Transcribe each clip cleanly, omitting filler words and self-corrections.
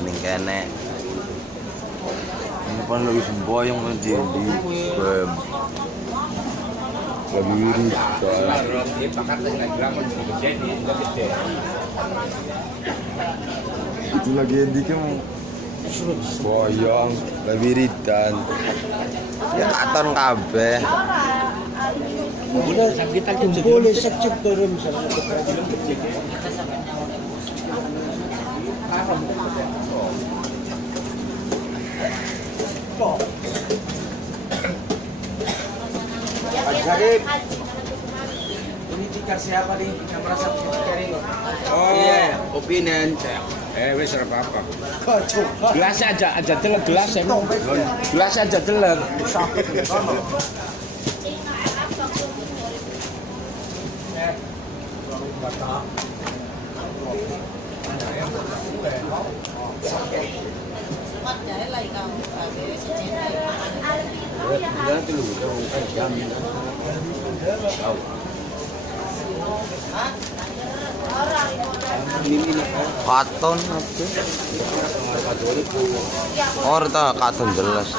Mending kene. Ini kan lagi semboyong kan di bem. Lagi wirid. Itu lagi endiknya mau boyong, lagi wiridan. Ya katon kabeh. Boleh kita boleh secek turun misalnya. Pak Syarif, ini tikar siapa nih yang merasa tikar ini? Oh Iya. opinion wes ora apa-apa. Coba. Gelas aja delek gelas emang. Gelas aja delek. Katon apa? Oh, ta katon jelas.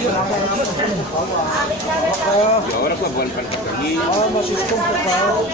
Ya ora kok bukan pergi. Oh, masih tumpuk kau.